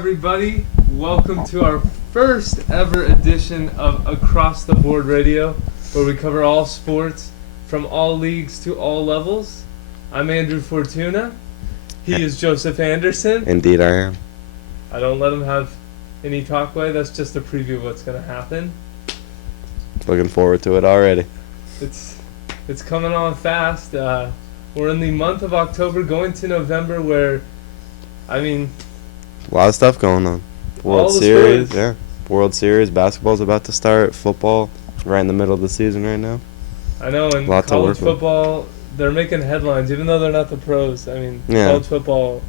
Everybody, welcome to our first ever edition of Across the Board Radio, where we cover all sports from all leagues to all levels. I'm Andrew Fortuna. He is Joseph Anderson. Indeed I am. I don't let him have any talkway. That's just a preview of what's going to happen. Looking forward to it already. It's coming on fast. We're in the month of October, going to November, where, I mean, A lot of stuff going on. World Series, yeah. World Series, basketball's about to start. Football, right in the middle of the season right now. I know, and college football, they're making headlines, even though they're not the pros. I mean, college football.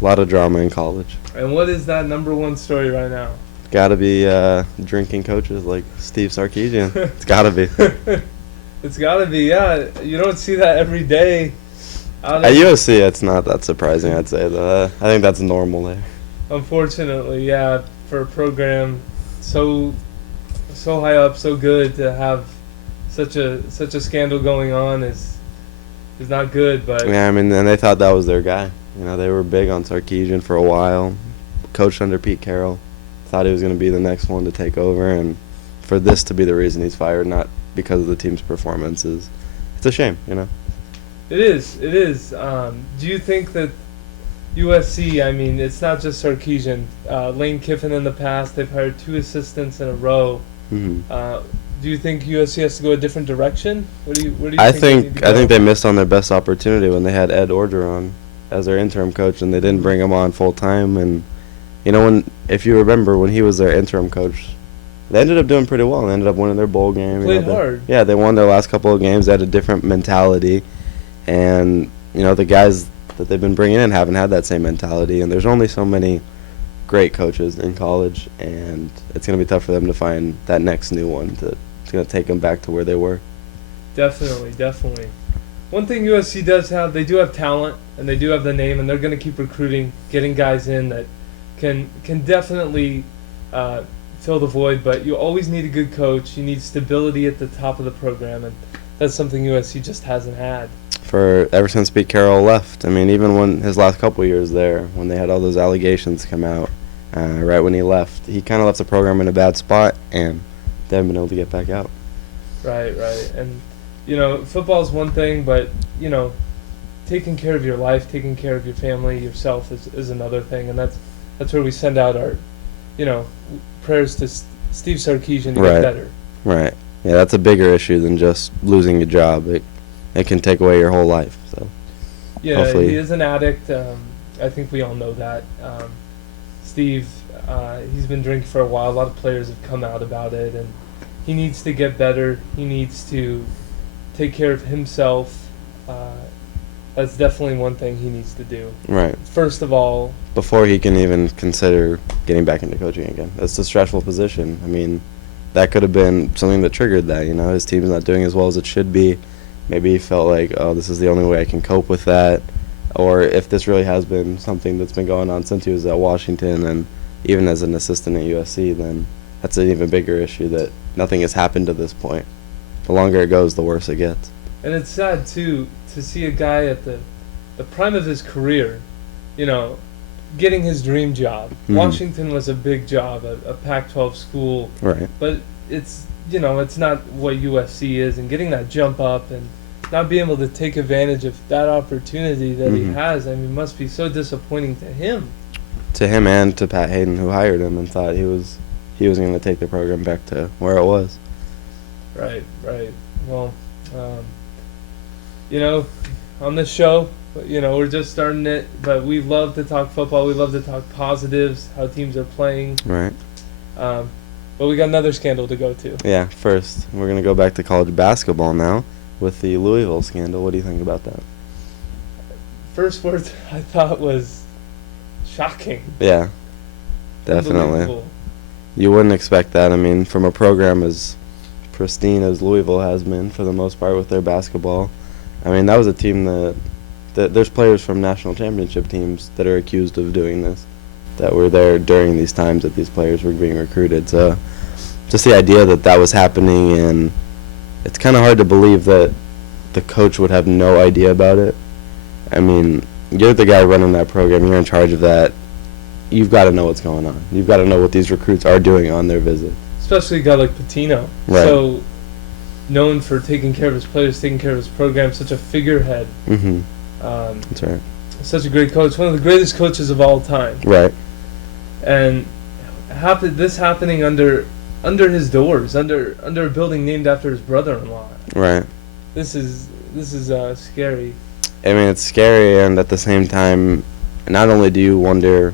A lot of drama in college. And what is that number one story right now? Gotta be drinking coaches like Steve Sarkisian. It's gotta be. It's gotta be, yeah. You don't see that every day. At USC, it's not that surprising, I'd say. I think that's normal there. Unfortunately, yeah, for a program so high up, so good, to have such a scandal going on is not good. But yeah, I mean, and they thought that was their guy. You know, they were big on Sarkisian for a while. Coached under Pete Carroll. Thought he was going to be the next one to take over, and for this to be the reason he's fired, not because of the team's performances, it's a shame, you know. It is. Do you think that USC, I mean, it's not just Sarkisian. Lane Kiffin in the past, they've hired 2 assistants in a row. Mm-hmm. Do you think USC has to go a different direction? Where do you I think they missed on their best opportunity when they had Ed Orgeron as their interim coach, and they didn't bring him on full time. And you know, if you remember when he was their interim coach, they ended up doing pretty well. They ended up winning their bowl game. Played hard. Yeah, they won their last couple of games. They had a different mentality, and you know, the guys that they've been bringing in haven't had that same mentality. And there's only so many great coaches in college, and it's going to be tough for them to find that next new one. It's going to take them back to where they were. Definitely. One thing USC does have, they do have talent, and they do have the name, and they're going to keep recruiting, getting guys in that can definitely fill the void. But you always need a good coach. You need stability at the top of the program, and that's something USC just hasn't had. Ever since Pete Carroll left. I mean, even when his last couple of years there, when they had all those allegations come out, right when he left, he kind of left the program in a bad spot, and they haven't been able to get back out. Right. And, you know, football is one thing, but, you know, taking care of your life, taking care of your family, yourself is another thing, and that's where we send out our, you know, prayers to Steve Sarkisian to get better. Right. Yeah, that's a bigger issue than just losing your job. It can take away your whole life. So yeah, hopefully. He is an addict. I think we all know that. Steve, he's been drinking for a while. A lot of players have come out about it, and he needs to get better. He needs to take care of himself. That's definitely one thing he needs to do. Right. First of all, before he can even consider getting back into coaching again. That's a stressful position. I mean, that could have been something that triggered that. You know, his team's not doing as well as it should be. Maybe he felt like, oh, this is the only way I can cope with that. Or if this really has been something that's been going on since he was at Washington and even as an assistant at USC, then that's an even bigger issue that nothing has happened to this point. The longer it goes, the worse it gets. And it's sad, too, to see a guy at the prime of his career, you know, getting his dream job. Mm-hmm. Washington was a big job, a Pac-12 school. Right. But it's, you know, it's not what USC is, and getting that jump up and not being able to take advantage of that opportunity that he has, I mean, must be so disappointing to him. To him and to Pat Hayden, who hired him and thought he was going to take the program back to where it was. Right. Well, you know, on this show, you know, we're just starting it, but we love to talk football. We love to talk positives, how teams are playing. Right. But we got another scandal to go to. Yeah, first, we're going to go back to college basketball now with the Louisville scandal. What do you think about that? First words I thought was shocking. Yeah, definitely. You wouldn't expect that. I mean, from a program as pristine as Louisville has been for the most part with their basketball. I mean, that was a team that there's players from national championship teams that are accused of doing this, that were there during these times that these players were being recruited. So just the idea that was happening, and it's kind of hard to believe that the coach would have no idea about it. I mean, you're the guy running that program. You're in charge of that. you've got to know what's going on. You've got to know what these recruits are doing on their visit. Especially a guy like Pitino. Right. So known for taking care of his players, taking care of his program, such a figurehead. Mm-hmm. That's right. Such a great coach, one of the greatest coaches of all time. Right. And this happening under his doors, under a building named after his brother-in-law. Right. This is scary. I mean, it's scary, and at the same time, not only do you wonder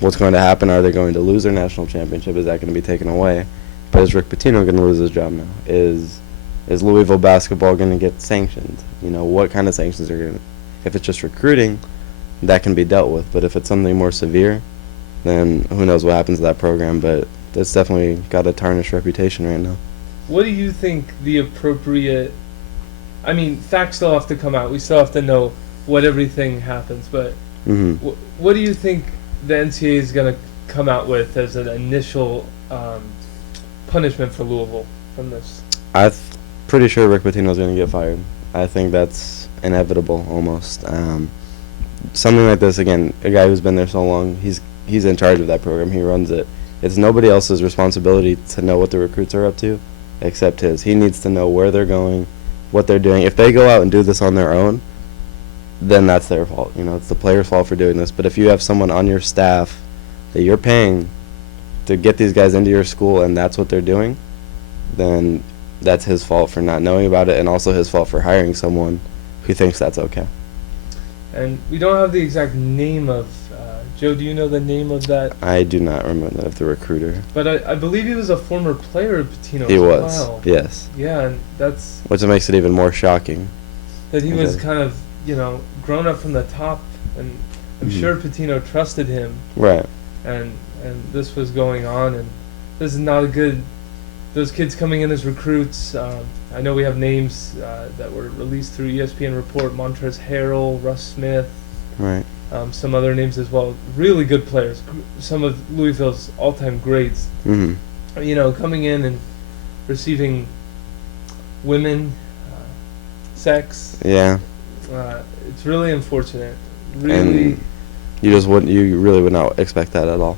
what's going to happen, are they going to lose their national championship? Is that going to be taken away? But is Rick Pitino going to lose his job now? Is Louisville basketball going to get sanctioned? You know, what kind of sanctions are going to... If it's just recruiting, that can be dealt with. But if it's something more severe, then who knows what happens to that program. But that's definitely got a tarnished reputation right now. What do you think the appropriate... I mean, facts still have to come out. We still have to know what everything happens. But what do you think the NCAA is going to come out with as an initial punishment for Louisville from this? I'm pretty sure Rick Pitino is going to get fired. I think that's inevitable almost. Something like this, again, a guy who's been there so long, he's in charge of that program. He runs it. It's nobody else's responsibility to know what the recruits are up to except his. He needs to know where they're going, what they're doing. If they go out and do this on their own, then that's their fault. You know, it's the player's fault for doing this. But if you have someone on your staff that you're paying to get these guys into your school and that's what they're doing, then that's his fault for not knowing about it, and also his fault for hiring someone who thinks that's okay. And we don't have the exact name of Joe. Do you know the name of that? I do not remember that of the recruiter. But I believe he was a former player of Pitino. He as was, well. yes. Yeah, and that's which makes it even more shocking. That he was kind of, grown up from the top, and I'm sure Pitino trusted him. Right. And this was going on, and this is not a good. Those kids coming in as recruits. I know we have names that were released through ESPN Report: Montrezl Harrell, Russ Smith. Right. Some other names as well. Really good players. Some of Louisville's all-time greats. Mm-hmm. Coming in and receiving women, sex. Yeah. It's really unfortunate. Really. And you really would not expect that at all.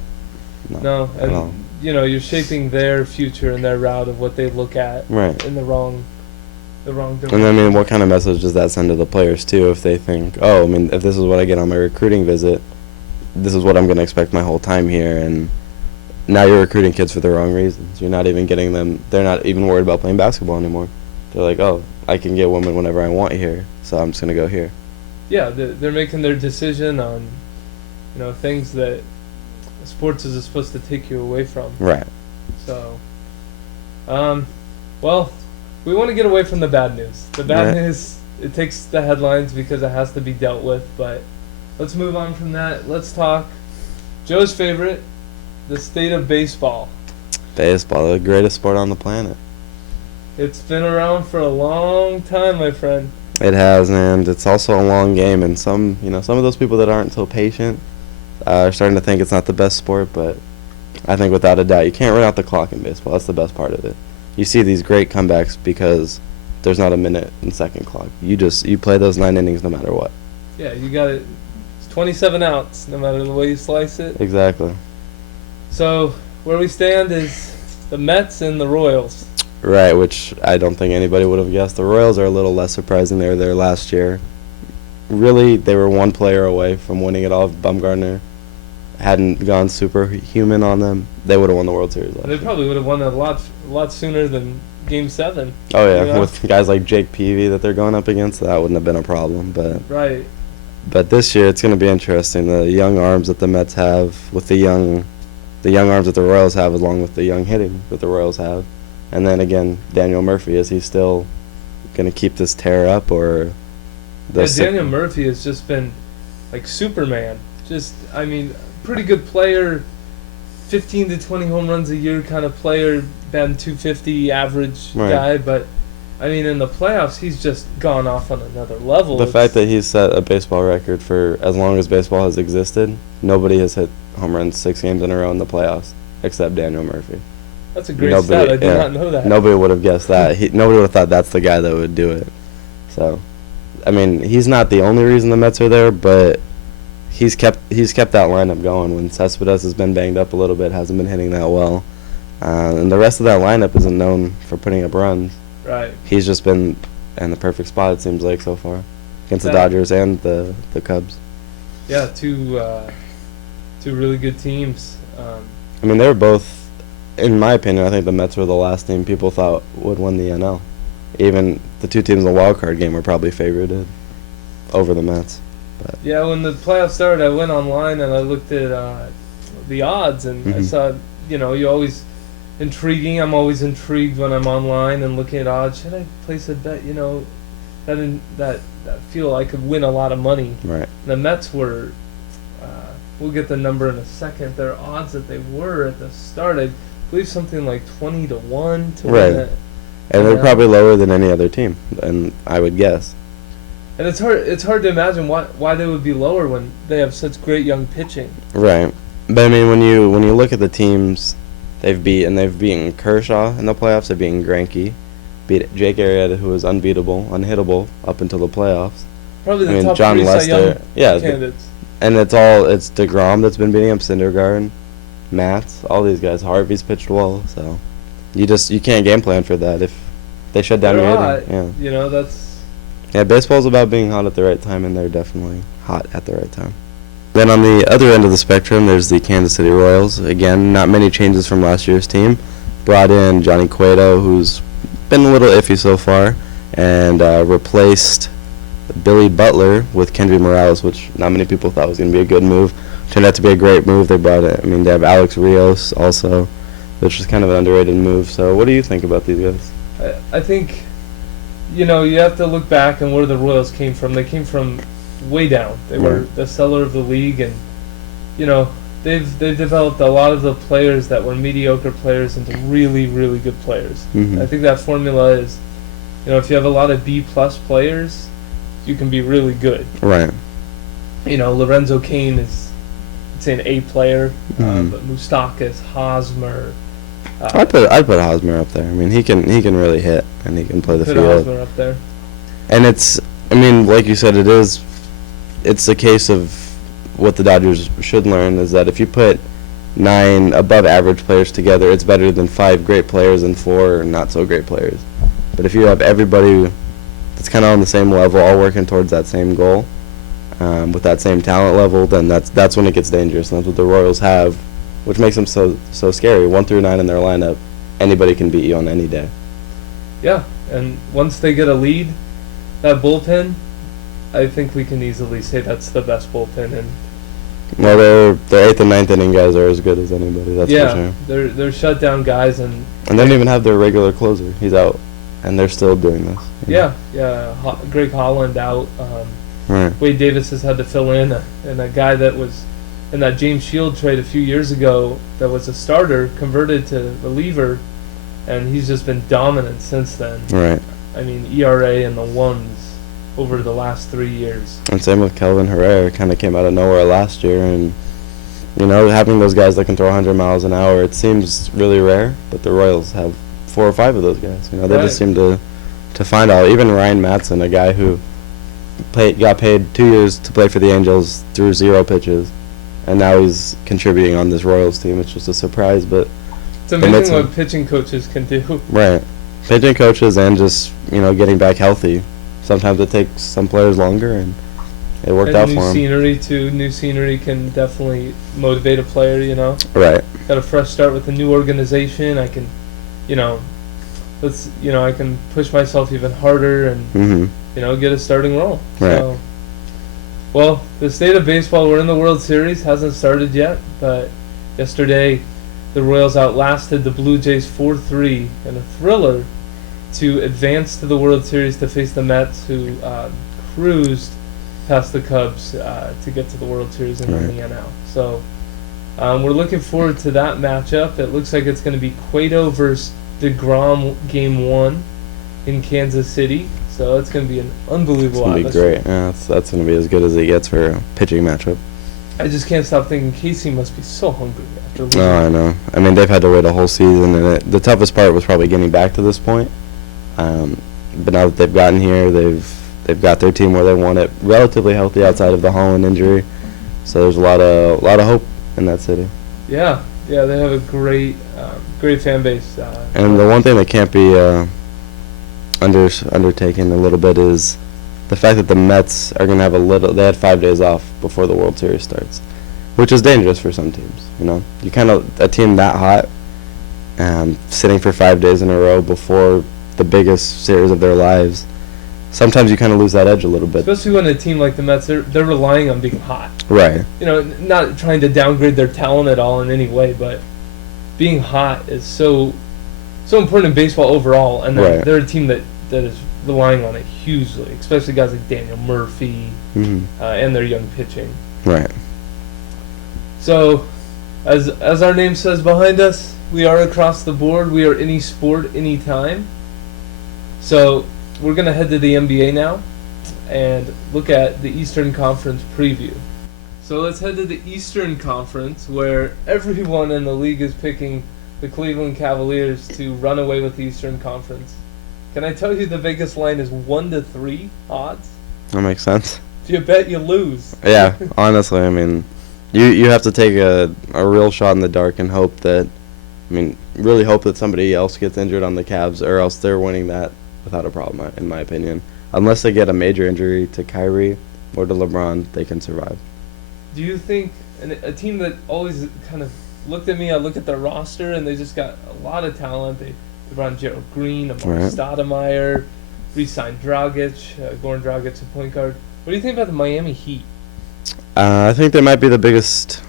No, and at all. You're shaping their future and their route of what they look at in the wrong direction. And I mean, what kind of message does that send to the players too? If they think, if this is what I get on my recruiting visit, this is what I'm going to expect my whole time here, and now you're recruiting kids for the wrong reasons. You're not even getting them. They're not even worried about playing basketball anymore. They're like, I can get women whenever I want here, so I'm just going to go here. Yeah, they're making their decision on, things that sports is supposed to take you away from. Right. So, we want to get away from the bad news. The bad news, it takes the headlines because it has to be dealt with, but let's move on from that. Let's talk Joe's favorite, the state of baseball. Baseball, the greatest sport on the planet. It's been around for a long time, my friend. It has, and it's also a long game, and some of those people that aren't so patient are starting to think it's not the best sport, but I think without a doubt, you can't run out the clock in baseball. That's the best part of it. You see these great comebacks because there's not a minute and second clock. You play those 9 innings no matter what. Yeah, you got it. It's 27 outs no matter the way you slice it. Exactly. So where we stand is the Mets and the Royals. Right, which I don't think anybody would have guessed. The Royals are a little less surprising. They were there last year. Really, they were one player away from winning it all. If Bumgarner hadn't gone superhuman on them, they would have won the World Series last year. They probably would have won a lot sooner than Game 7. Oh, yeah, with guys like Jake Peavy that they're going up against, that wouldn't have been a problem. Right. But this year, it's going to be interesting. The young arms that the Mets have with the young arms that the Royals have, along with the young hitting that the Royals have. And then, again, Daniel Murphy, is he still going to keep this tear up, or... Daniel Murphy has just been like Superman. Pretty good player, 15 to 20 home runs a year kind of player, batting 250 average guy. But, in the playoffs, he's just gone off on another level. The fact that he's set a baseball record for as long as baseball has existed, nobody has hit home runs 6 games in a row in the playoffs except Daniel Murphy. That's a great stat. I did not know that. Nobody would have guessed that. Nobody would have thought that's the guy that would do it. So, he's not the only reason the Mets are there, but he's kept that lineup going when Cespedes has been banged up a little bit, hasn't been hitting that well, and the rest of that lineup isn't known for putting up runs. Right. He's just been in the perfect spot, it seems like, so far against the Dodgers and the Cubs. Yeah, two really good teams. I mean, they were both, in my opinion, I think the Mets were the last team people thought would win the NL. Even the two teams in the wild card game were probably favored over the Mets. But yeah, when the playoffs started, I went online and I looked at the odds, and I saw, you always intriguing. I'm always intrigued when I'm online and looking at odds. Should I place a bet? That feel I could win a lot of money. Right. The Mets were. We'll get the number in a second. Their odds that they were at the start, I believe something like 20-1 to win it. And they're probably lower than any other team, and I would guess. And it's hard to imagine why they would be lower when they have such great young pitching. Right. But I mean, when you look at the teams they've beaten Kershaw in the playoffs, they've beaten Greinke, beat Jake Arrieta, who was unbeatable, unhittable up until the playoffs. Probably the top John three Lester, candidates. And it's DeGrom that's been beating him, Syndergaard, Matz, all these guys. Harvey's pitched well, so you can't game plan for that if they shut down your hitting. Yeah. That's. Yeah, baseball's about being hot at the right time, and they're definitely hot at the right time. Then on the other end of the spectrum, there's the Kansas City Royals. Again, not many changes from last year's team. Brought in Johnny Cueto, who's been a little iffy so far, and replaced Billy Butler with Kendry Morales, which not many people thought was going to be a good move. Turned out to be a great move. They have Alex Rios also, which was kind of an underrated move. So what do you think about these guys? I think, you have to look back and where the Royals came from. They came from way down. They were the cellar of the league, and, they've developed a lot of the players that were mediocre players into really, really good players. Mm-hmm. I think that formula is, if you have a lot of B-plus players, you can be really good. Right. Lorenzo Cain is, an A player, Mm-hmm. but Moustakas, Hosmer. I'd put Hosmer up there. I mean, he can really hit, and he can play the put field. Hosmer up there. And like you said, it's a case of what the Dodgers should learn is that if you put 9 above-average players together, it's better than 5 great players and 4 not-so-great players. But if you have everybody that's kind of on the same level, all working towards that same goal, with that same talent level, then that's when it gets dangerous. And that's what the Royals have, which makes them so scary. 1 through 9 in their lineup, anybody can beat you on any day. Yeah, and once they get a lead, that bullpen, I think we can easily say that's the best bullpen. And well, their 8th and 9th inning guys are as good as anybody. That's for sure. They're shutdown guys, and they don't even have their regular closer. He's out, and they're still doing this. Yeah. Greg Holland out. Right. Wade Davis has had to fill in, and a guy that was in that James Shield trade a few years ago that was a starter converted to reliever, and he's just been dominant since then. Right. I mean, ERA in the ones over the last 3 years. And same with Kelvin Herrera, kind of came out of nowhere last year, and having those guys that can throw 100 miles an hour, it seems really rare, but the Royals have 4 or 5 of those guys. They just seem to find all. Even Ryan Matson, a guy who got paid 2 years to play for the Angels, threw 0 pitches, and now he's contributing on this Royals team. It's just a surprise, but it's amazing what pitching coaches can do. Right. Pitching coaches and just, getting back healthy. Sometimes it takes some players longer, and it worked out for them. New scenery can definitely motivate a player, Right. Got a fresh start with a new organization. I can, I can push myself even harder and, get a starting role. Right. So, well, the state of baseball, we're in the World Series, hasn't started yet, but yesterday the Royals outlasted the Blue Jays 4-3 in a thriller to advance to the World Series to face the Mets, who cruised past the Cubs to get to the World Series and win the NL. So we're looking forward to that matchup. It looks like it's going to be Cueto versus DeGrom Game 1 in Kansas City. So it's going to be an unbelievable atmosphere. It's going to be great. Yeah, that's going to be as good as it gets for a pitching matchup. I just can't stop thinking Casey must be so hungry after losing. Oh, I know. I mean, they've had to wait a whole season, and the toughest part was probably getting back to this point. But now that they've gotten here, they've got their team where they want it, relatively healthy outside of the Holland injury. So there's a lot of hope in that city. Yeah, they have a great fan base. And the one thing that can't be undertaken a little bit is the fact that the Mets are going to have they had 5 days off before the World Series starts, which is dangerous for some teams. You kind of, a team that hot, sitting for 5 days in a row before the biggest series of their lives, sometimes you kind of lose that edge a little bit. Especially when a team like the Mets, they're relying on being hot. Right. Not trying to downgrade their talent at all in any way, but being hot is so important in baseball overall, and they're a team that is relying on it hugely, especially guys like Daniel Murphy and their young pitching. Right. So, as our name says behind us, we are across the board. We are any sport, anytime. So, we're going to head to the NBA now and look at the Eastern Conference preview. So let's head to the Eastern Conference, where everyone in the league is picking the Cleveland Cavaliers to run away with the Eastern Conference. Can I tell you the Vegas line is 1-3 odds? That makes sense. Do you bet you lose? Yeah, honestly, I mean, you have to take a real shot in the dark and really hope that somebody else gets injured on the Cavs, or else they're winning that without a problem, in my opinion. Unless they get a major injury to Kyrie or to LeBron, they can survive. Do you think a team that always kind of looked at me, I look at their roster, and they just got a lot of talent. They brought in Gerald Green, Amari Stoudemire, re-signed Dragic, Goran Dragic, a point guard. What do you think about the Miami Heat? I think they might be the biggest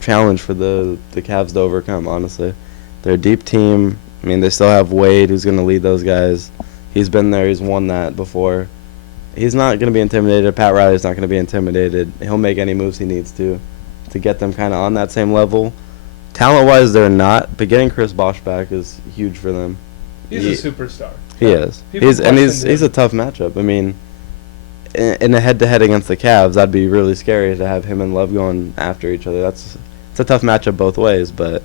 challenge for the Cavs to overcome, honestly. They're a deep team. They still have Wade, who's going to lead those guys. He's been there. He's won that before. He's not going to be intimidated. Pat Riley's not going to be intimidated. He'll make any moves he needs to get them kind of on that same level. Talent-wise, they're not, but getting Chris Bosh back is huge for them. He's a superstar. He is. He's a tough matchup. In a head-to-head against the Cavs, that'd be really scary to have him and Love going after each other. It's a tough matchup both ways, but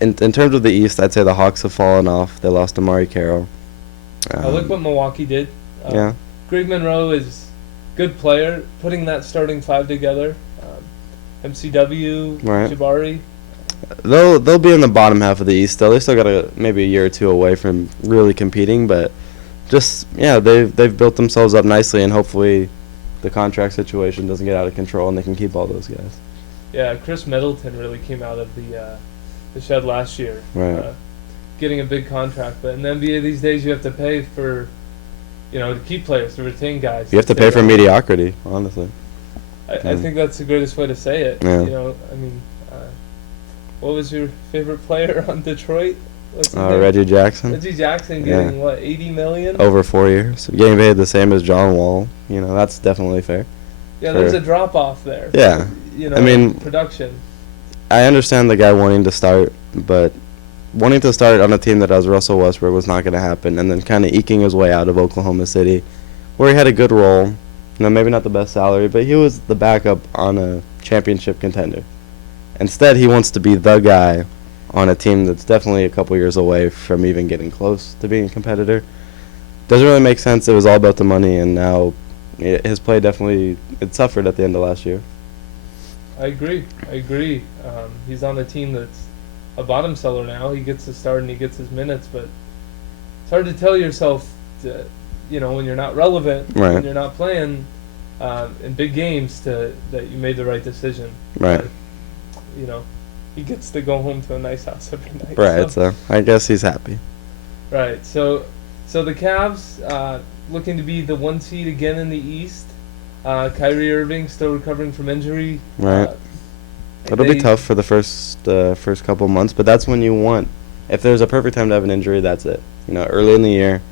in terms of the East, I'd say the Hawks have fallen off. They lost Amari Carroll. I look what Milwaukee did. Yeah. Greg Monroe is a good player, putting that starting five together. MCW, Jabari. They'll be in the bottom half of the East still. They still got maybe a year or two away from really competing, but they've built themselves up nicely, and hopefully the contract situation doesn't get out of control and they can keep all those guys. Yeah, Chris Middleton really came out of the shed last year, getting a big contract. But in the NBA these days, you have to pay for, to keep players, to retain guys. You have to pay for mediocrity, honestly. I think that's the greatest way to say it. Yeah. What was your favorite player on Detroit? Reggie Jackson. Reggie Jackson getting, $80 million? Over 4 years. Getting paid the same as John Wall. That's definitely fair. Yeah, there's a drop-off there. Yeah. Production. I understand the guy wanting to start, but wanting to start on a team that has Russell Westbrook was not going to happen, and then kind of eking his way out of Oklahoma City, where he had a good role. Maybe not the best salary, but he was the backup on a championship contender. Instead, he wants to be the guy on a team that's definitely a couple years away from even getting close to being a competitor. Doesn't really make sense. It was all about the money, and now his play definitely suffered at the end of last year. I agree. He's on a team that's a bottom seller now. He gets to start and he gets his minutes, but it's hard to tell yourself, when you're not relevant, when you're not playing in big games, that you made the right decision. Right. He gets to go home to a nice house every night. Right. So I guess he's happy. Right. So the Cavs looking to be the 1 seed again in the East. Kyrie Irving still recovering from injury. Right. It'll be tough for the first couple months, but that's when you want. If there's a perfect time to have an injury, that's it. Early in the year,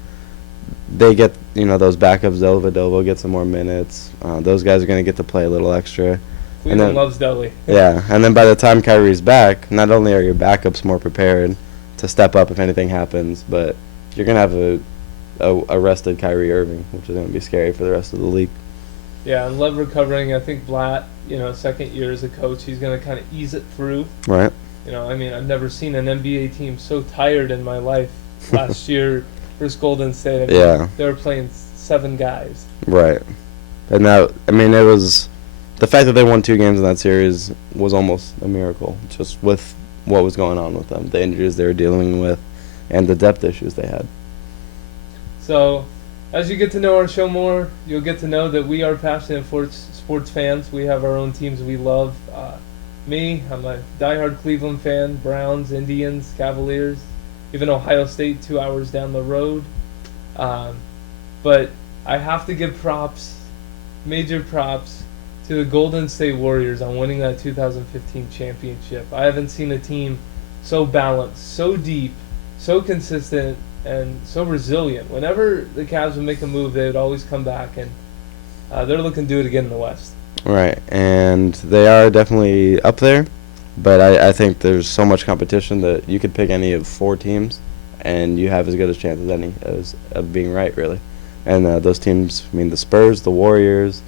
they get those backups. Dellavedova will get some more minutes. Those guys are going to get to play a little extra. Cleveland loves Delly. Yeah, and then by the time Kyrie's back, not only are your backups more prepared to step up if anything happens, but you're going to have a rested Kyrie Irving, which is going to be scary for the rest of the league. Yeah, and Love recovering. I think Blatt, second year as a coach, he's going to kind of ease it through. Right. I've never seen an NBA team so tired in my life. Last year versus Golden State, they were playing 7 guys. Right. And now, it was the fact that they won 2 games in that series was almost a miracle, just with what was going on with them, the injuries they were dealing with, and the depth issues they had. So, as you get to know our show more, you'll get to know that we are passionate sports fans. We have our own teams we love. I'm a diehard Cleveland fan, Browns, Indians, Cavaliers, even Ohio State 2 hours down the road. But I have to give props, major props, to the Golden State Warriors on winning that 2015 championship. I haven't seen a team so balanced, so deep, so consistent, and so resilient. Whenever the Cavs would make a move, they would always come back, and they're looking to do it again in the West. Right, and they are definitely up there, but I think there's so much competition that you could pick any of 4 teams, and you have as good a chance as any of being right, really. And those teams, I mean, the Spurs, the Warriors,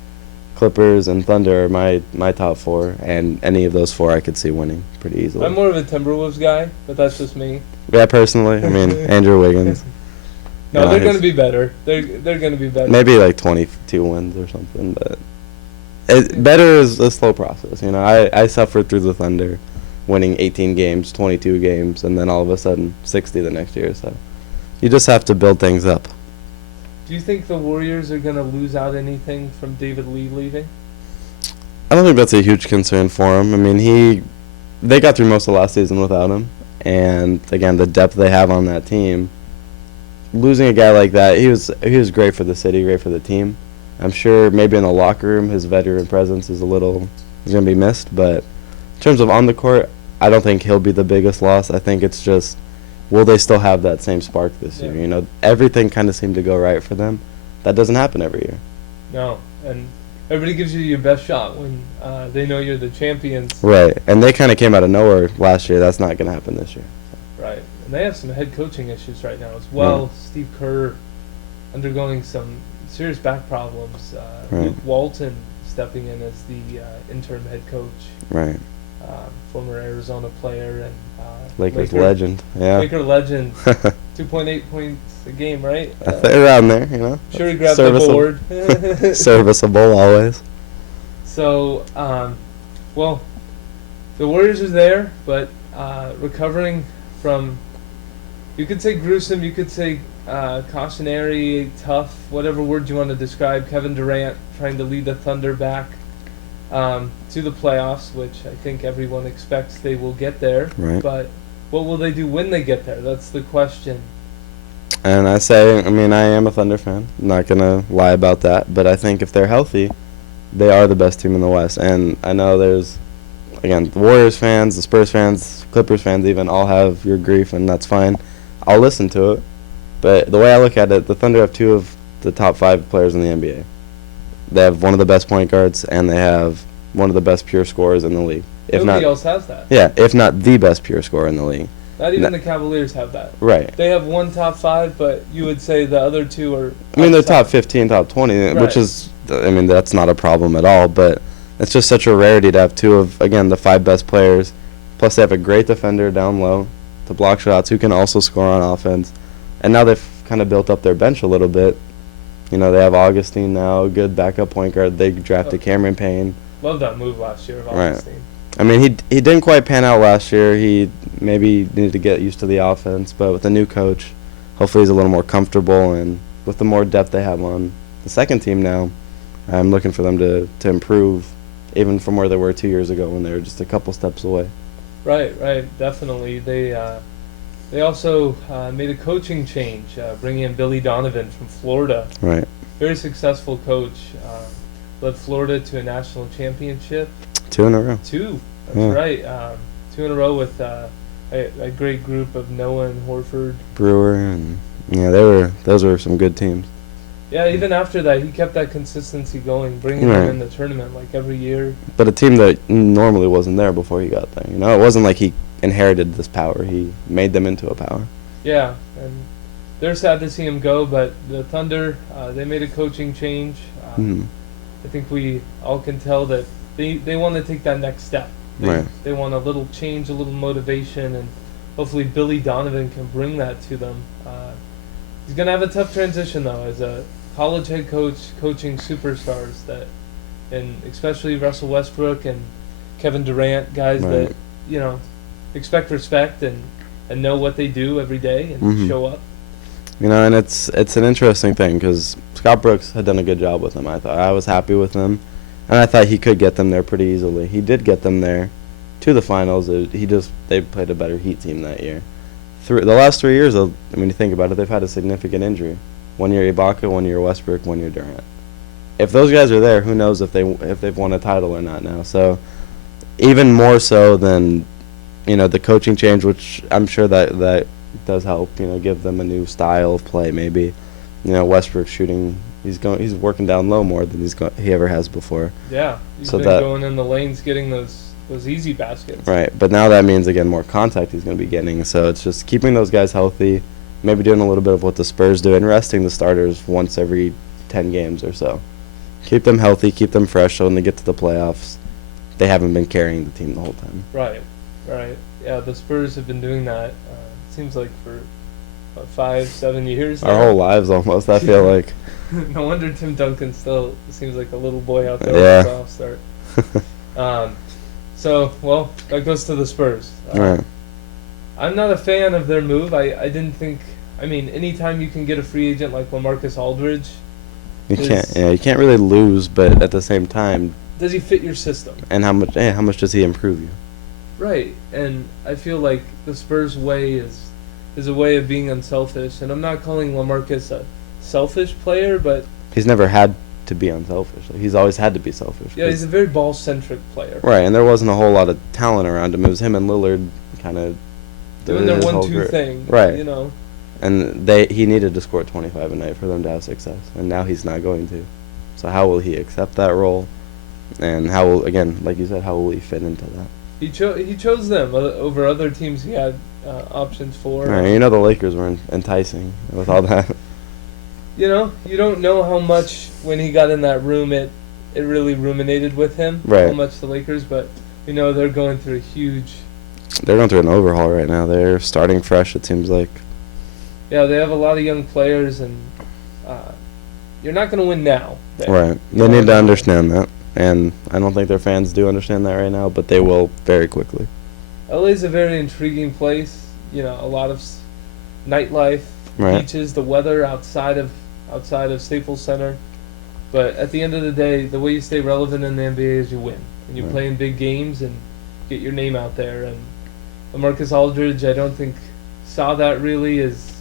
Clippers, and Thunder are my top 4, and any of those 4 I could see winning pretty easily. I'm more of a Timberwolves guy, but that's just me. Yeah, personally, I mean, Andrew Wiggins. No, they're going to be better. They're going to be better. Maybe like 22 wins or something, but better is a slow process. You know, I suffered through the Thunder, winning 18 games, 22 games, and then all of a sudden 60 the next year. So you just have to build things up. Do you think the Warriors are going to lose out anything from David Lee leaving? I don't think that's a huge concern for him. I mean, they got through most of last season without him, and again, the depth they have on that team. Losing a guy like that, he was great for the city, great for the team. I'm sure maybe in the locker room, his veteran presence is going to be missed. But in terms of on the court, I don't think he'll be the biggest loss. I think it's just, will they still have that same spark this year? You know, everything kind of seemed to go right for them. That doesn't happen every year. No, and everybody gives you your best shot when they know you're the champions. Right, and they kind of came out of nowhere last year. That's not going to happen this year. Right, and they have some head coaching issues right now as well. Yeah. Steve Kerr undergoing some serious back problems. Right. Luke Walton stepping in as the interim head coach. Right. Former Arizona player and Lakers legend. Yeah. Laker legend. 2.8 points a game, right? Around there, you know. Sure, he grabbed the board. Serviceable always. So, well, the Warriors are there, but recovering from, you could say gruesome, you could say cautionary, tough, whatever word you want to describe. Kevin Durant trying to lead the Thunder back to the playoffs, which I think everyone expects they will get there. Right. But what will they do when they get there? That's the question. And I am a Thunder fan. I'm not going to lie about that. But I think if they're healthy, they are the best team in the West. And I know there's, again, the Warriors fans, the Spurs fans, Clippers fans even all have your grief, and that's fine. I'll listen to it. But the way I look at it, the Thunder have 2 of the top 5 players in the NBA. They have one of the best point guards, and they have one of the best pure scorers in the league. Nobody else has that. Yeah, if not the best pure scorer in the league. Not even the Cavaliers have that. Right. They have one top 5, but you would say the other 2 are... I mean, they're top 15, top 20, right. Which is, I mean, that's not a problem at all, but it's just such a rarity to have 2 of, again, the 5 best players. Plus, they have a great defender down low to block shots who can also score on offense. And now they've kind of built up their bench a little bit. You know, they have Augustine now, a good backup point guard. They drafted Cameron Payne. Love that move last year of Augustine. Right. I mean, he didn't quite pan out last year. He maybe needed to get used to the offense, but with a new coach, hopefully he's a little more comfortable, and with the more depth they have on the second team now, I'm looking for them to improve even from where they were 2 years ago when they were just a couple steps away. Right, definitely. They also made a coaching change, bringing in Billy Donovan from Florida. Right. Very successful coach. Led Florida to a national championship. 2 in a row. 2, that's right. 2 in a row with a great group of Noah and Horford. Brewer, and those were some good teams. Yeah, even after that, he kept that consistency going, bringing them in the tournament like every year. But a team that normally wasn't there before he got there. You know, it wasn't like he inherited this power. He made them into a power. Yeah, and they're sad to see him go, but the Thunder, they made a coaching change. I think we all can tell that they want to take that next step. They want a little change, a little motivation, and hopefully Billy Donovan can bring that to them. He's going to have a tough transition, though, as a college head coach coaching superstars that and especially Russell Westbrook and Kevin Durant, guys Right. that expect respect and know what they do every day and Mhm. show up. And it's an interesting thing because Scott Brooks had done a good job with them. I thought I was happy with him, and I thought he could get them there pretty easily. He did get them there to the finals. They played a better Heat team that year. The last 3 years, I mean, you think about it, they've had a significant injury. 1 year Ibaka, 1 year Westbrook, 1 year Durant. If those guys are there, who knows if they've won a title or not now? So even more so than the coaching change, which I'm sure that does help. Give them a new style of play. Maybe Westbrook shooting. He's working down low more than he ever has before. Yeah, he's So been that- going in the lanes, getting those easy baskets. Right, but now that means again more contact he's going to be getting. So it's just keeping those guys healthy, maybe doing a little bit of what the Spurs do, and resting the starters once every 10 games or so. Keep them healthy, keep them fresh, so when they get to the playoffs, they haven't been carrying the team the whole time. Right. Yeah, the Spurs have been doing that. Seems like for 5-7 years. Our now. whole lives almost, I feel like. No wonder Tim Duncan still seems like a little boy out there Yeah. with the playoff start. So, well, that goes to the Spurs. Right. I'm not a fan of their move. I didn't think. I mean, anytime you can get a free agent like LaMarcus Aldridge, You can't really lose, but at the same time, does he fit your system? and how much does he improve you? Right, and I feel like the Spurs' way is a way of being unselfish, and I'm not calling LaMarcus a selfish player, but He's never had to be unselfish. He's always had to be selfish. yeah, he's a very ball-centric player. Right, and there wasn't a whole lot of talent around him. It was him and Lillard kind of Doing their 1-2 thing. Right. And he needed to score 25 a night for them to have success, and now he's not going to. So how will he accept that role? And how will, again, like you said, how will he fit into that? he chose them over other teams he had options for. Right, the Lakers were enticing with all that. You don't know how much when he got in that room it really ruminated with him. Right. How much the Lakers, but they're going through a huge. They're going through an overhaul right now. They're starting fresh, it seems like. Yeah, they have a lot of young players, and you're not going to win now. Right. They need to understand that. And I don't think their fans do understand that right now, but they will very quickly. LA's a very intriguing place. A lot of nightlife, Right. beaches, the weather outside of Staples Center. But at the end of the day, the way you stay relevant in the NBA is you win. And you Right. play in big games and get your name out there. And LaMarcus Aldridge, I don't think saw that really as...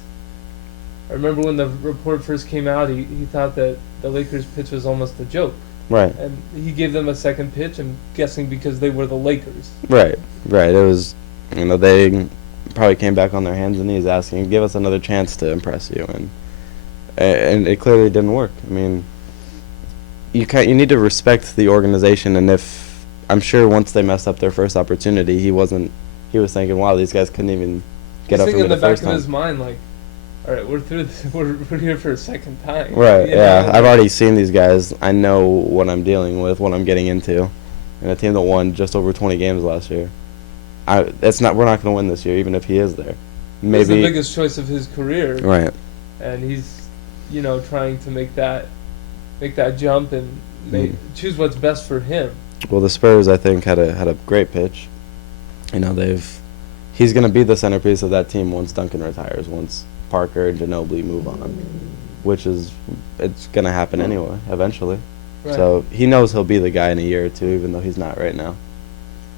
I remember when the report first came out, he thought that the Lakers pitch was almost a joke. Right. And he gave them a second pitch, I'm guessing because they were the Lakers. Right. It was, they probably came back on their hands and knees asking, give us another chance to impress you. And it clearly didn't work. I mean, you need to respect the organization, and if, I'm sure once they messed up their first opportunity, he was thinking, wow, these guys couldn't even get up for me in the the back first of time. his mind, like, all right, we're through this. We're here for a second time. Right, You yeah. know? I've already seen these guys. I know what I'm dealing with, what I'm getting into. And a team that won just over 20 games last year. We're not going to win this year, even if he is there. Maybe. It's the biggest choice of his career. Right. And he's, trying to make that jump and choose what's best for him. Well, the Spurs, I think, had a great pitch. He's going to be the centerpiece of that team once Duncan retires, once Parker and Ginobili move on, it's going to happen anyway, eventually. Right. So he knows he'll be the guy in a year or two, even though he's not right now.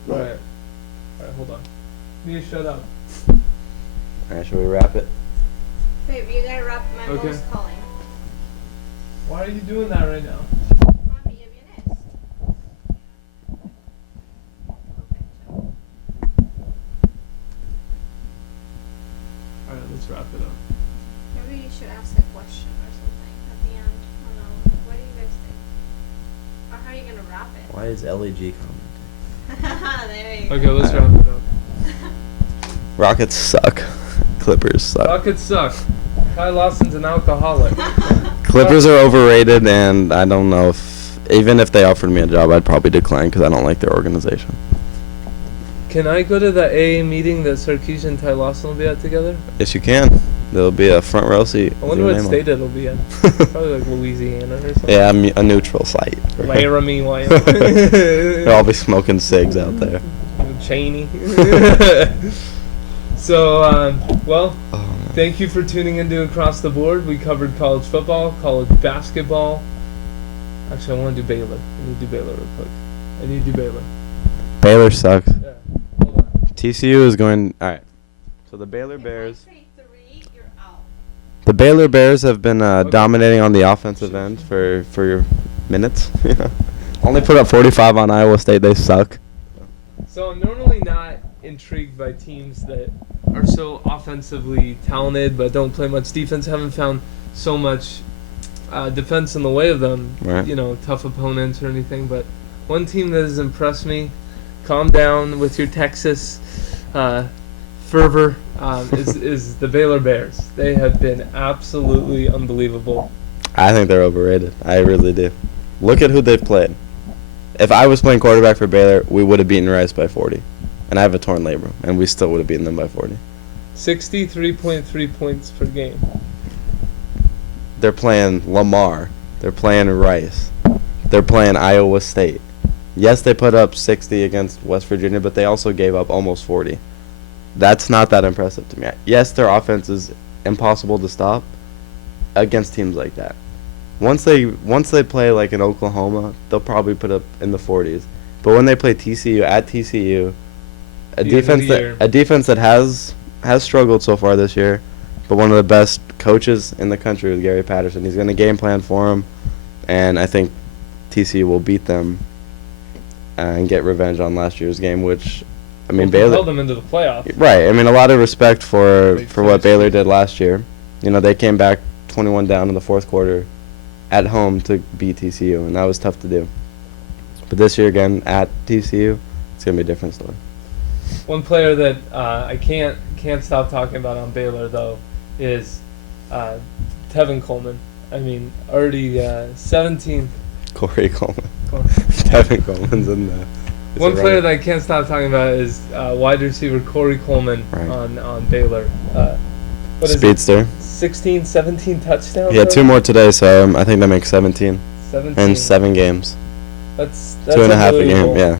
Right. All right, hold on. You shut up. All right, should we wrap it? Babe, you gotta wrap. My Okay. mom's calling. Why are you doing that right now? Mami, ya vienes. Okay, ciao. All right, let's wrap it up. Maybe you should ask a question or something at the end. I don't know. What do you guys think? Or how are you gonna wrap it? Why is LAG commenting? There you go. Okay, let's wrap it up. Rockets suck. Clippers suck. Rockets suck. Ty Lawson's an alcoholic. Clippers are overrated, and I don't know even if they offered me a job, I'd probably decline because I don't like their organization. Can I go to the AA meeting that Sarkisian and Ty Lawson will be at together? Yes, you can. There'll be a front row seat. I wonder what state it'll be in. Probably like Louisiana or something. Yeah, a neutral site. Laramie, Wyoming. They'll all be smoking cigs out there. Cheney. So, well, Oh, man. thank you for tuning into Across the Board. We covered college football, college basketball. Actually, I want to do Baylor. I need to do Baylor real quick. I need to do Baylor. Baylor sucks. Yeah. Hold on. TCU is going. All right. So the Baylor If I Bears. say 3, you're out. The Baylor Bears have been Okay. dominating on the offensive end for minutes. Only put up 45 on Iowa State. They suck. So I'm normally not intrigued by teams that are so offensively talented but don't play much defense. Haven't found so much defense in the way of them. Right. You know, tough opponents or anything. But one team that has impressed me. Calm down with your Texas fervor. Is the Baylor Bears. They have been absolutely unbelievable. I think they're overrated. I really do. Look at who they've played. If I was playing quarterback for Baylor, we would have beaten Rice by 40. And I have a torn labrum, and we still would have beaten them by 40. 63.3 points per game. They're playing Lamar. They're playing Rice. They're playing Iowa State. Yes, they put up 60 against West Virginia, but they also gave up almost 40. That's not that impressive to me. Yes, their offense is impossible to stop against teams like that. Once they play like in Oklahoma, they'll probably put up in the 40s. But when they play TCU at TCU, a The end of the defense that has struggled so far this year, but one of the best coaches in the country with Gary Patterson. He's going to game plan for them, and I think TCU will beat them and get revenge on last year's game, which I mean Baylor Baylor held them into the playoffs. Right. I mean, a lot of respect for They what finished Baylor it. did last year. You know, they came back 21 down in the fourth quarter at home to beat TCU, and that was tough to do. But this year, again, at TCU, it's going to be a different story. One player that I can't stop talking about on Baylor though is Tevin Coleman. I mean, already 17. Corey Coleman. Tevin Coleman's in there. One player that I can't stop talking about is wide receiver Corey Coleman Right. on Baylor. What is it? Speedster. 16, 17 touchdowns. He had 2 more today, so I think that makes 17 17. in 7 games. That's 2.5 a game, unbelievable. yeah.